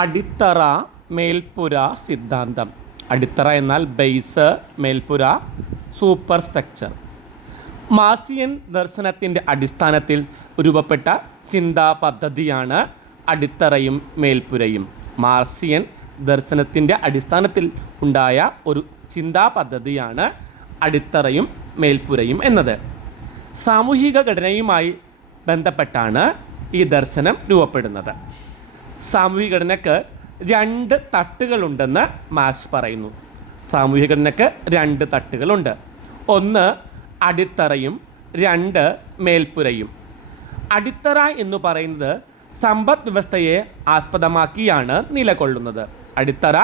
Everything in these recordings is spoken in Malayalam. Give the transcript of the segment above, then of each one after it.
അടിത്തറ മേൽപ്പുര സിദ്ധാന്തം. അടിത്തറ എന്നാൽ ബേസ്, മേൽപ്പുര സൂപ്പർ സ്ട്രക്ചർ. മാർസിയൻ ദർശനത്തിൻ്റെ അടിസ്ഥാനത്തിൽ രൂപപ്പെട്ട ചിന്താ പദ്ധതിയാണ് അടിത്തറയും മേൽപ്പുരയും. മാർസിയൻ ദർശനത്തിൻ്റെ അടിസ്ഥാനത്തിൽ ഉണ്ടായ ഒരു ചിന്താ പദ്ധതിയാണ് അടിത്തറയും മേൽപ്പുരയും എന്നത്. സാമൂഹിക ഘടനയുമായി ബന്ധപ്പെട്ടാണ് ഈ ദർശനം രൂപപ്പെടുന്നത്. സാമൂഹിക ഘടനയ്ക്ക് 2 തട്ടുകളുണ്ടെന്ന് മാർക്സ് പറയുന്നു. സാമൂഹിക ഘടനയ്ക്ക് 2 തട്ടുകളുണ്ട്. 1 അടിത്തറയും 2 മേൽപ്പുരയും. അടിത്തറ എന്ന് പറയുന്നത് സമ്പദ് വ്യവസ്ഥയെ ആസ്പദമാക്കിയാണ് നിലകൊള്ളുന്നത്. അടിത്തറ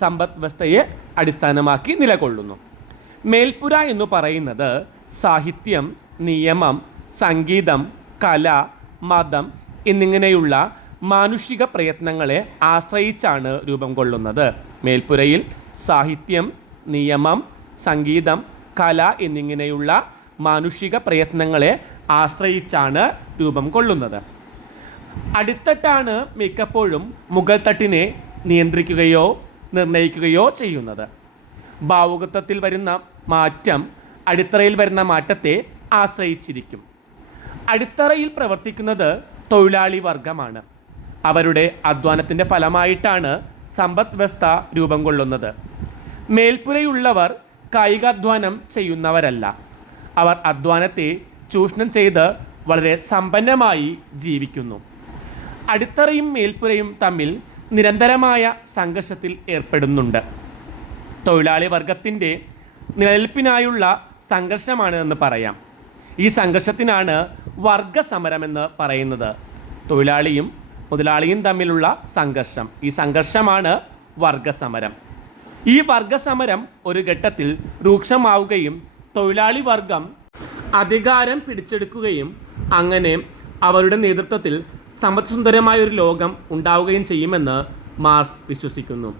സമ്പദ് വ്യവസ്ഥയെ അടിസ്ഥാനമാക്കി നിലകൊള്ളുന്നു. മേൽപ്പുര എന്ന് പറയുന്നത് സാഹിത്യം, നിയമം, സംഗീതം, കല, മതം എന്നിങ്ങനെയുള്ള മാനുഷിക പ്രയത്നങ്ങളെ ആശ്രയിച്ചാണ് രൂപം കൊള്ളുന്നത്. മേൽപ്പുരയിൽ സാഹിത്യം, നിയമം, സംഗീതം, കല എന്നിങ്ങനെയുള്ള മാനുഷിക പ്രയത്നങ്ങളെ ആശ്രയിച്ചാണ് രൂപം കൊള്ളുന്നത്. അടിത്തട്ടാണ് മിക്കപ്പോഴും മുകൾ തട്ടിനെ നിയന്ത്രിക്കുകയോ നിർണ്ണയിക്കുകയോ ചെയ്യുന്നത്. ഭാവുകത്വത്തിൽ വരുന്ന മാറ്റം അടിത്തറയിൽ വരുന്ന മാറ്റത്തെ ആശ്രയിച്ചിരിക്കും. അടിത്തറയിൽ പ്രവർത്തിക്കുന്നത് തൊഴിലാളി വർഗമാണ്. അവരുടെ അധ്വാനത്തിൻ്റെ ഫലമായിട്ടാണ് സമ്പദ് വ്യവസ്ഥ രൂപം കൊള്ളുന്നത്. മേൽപ്പുരയുള്ളവർ കായികാധ്വാനം ചെയ്യുന്നവരല്ല. അവർ അധ്വാനത്തെ ചൂഷണം ചെയ്ത് വളരെ സമ്പന്നമായി ജീവിക്കുന്നു. അടിത്തറയും മേൽപ്പുരയും തമ്മിൽ നിരന്തരമായ സംഘർഷത്തിൽ ഏർപ്പെടുന്നുണ്ട്. തൊഴിലാളി വർഗത്തിൻ്റെ നിലനിൽപ്പിനായുള്ള സംഘർഷമാണ് എന്ന് പറയാം. ഈ സംഘർഷത്തിനാണ് വർഗസമരമെന്ന് പറയുന്നത്. തൊഴിലാളിയും മുതലാളിയും തമ്മിലുള്ള സംഘർഷം, ഈ സംഘർഷമാണ് വർഗസമരം. ഈ വർഗസമരം ഒരു ഘട്ടത്തിൽ രൂക്ഷമാവുകയും തൊഴിലാളി വർഗം അധികാരം പിടിച്ചെടുക്കുകയും അങ്ങനെ അവരുടെ നേതൃത്വത്തിൽ സമ്പദ്സുന്ദരമായൊരു ലോകം ഉണ്ടാവുകയും ചെയ്യുമെന്ന് മാർക്സ് വിശ്വസിക്കുന്നു.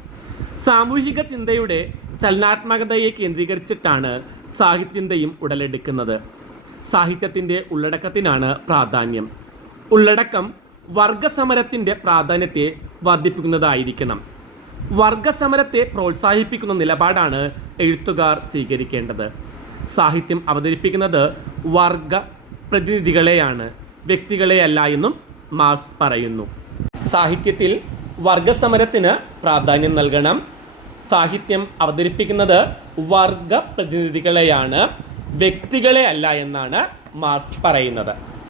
സാമൂഹിക ചിന്തയുടെ ചലനാത്മകതയെ കേന്ദ്രീകരിച്ചിട്ടാണ് സാഹിത്യചിന്തയും ഉടലെടുക്കുന്നത്. സാഹിത്യത്തിൻ്റെ ഉള്ളടക്കത്തിനാണ് പ്രാധാന്യം. ഉള്ളടക്കം വർഗസമരത്തിൻ്റെ പ്രാധാന്യത്തെ വർദ്ധിപ്പിക്കുന്നതായിരിക്കണം. വർഗസമരത്തെ പ്രോത്സാഹിപ്പിക്കുന്ന നിലപാടാണ് എഴുത്തുകാർ സ്വീകരിക്കേണ്ടത്. സാഹിത്യം അവതരിപ്പിക്കുന്നത് വർഗ പ്രതിനിധികളെയാണ്, വ്യക്തികളെയല്ല എന്നും മാർക്സ് പറയുന്നു. സാഹിത്യത്തിൽ വർഗസമരത്തിന് പ്രാധാന്യം നൽകണം. സാഹിത്യം അവതരിപ്പിക്കുന്നത് വർഗ പ്രതിനിധികളെയാണ്, വ്യക്തികളെ അല്ല എന്നാണ് മാർക്സ് പറയുന്നത്.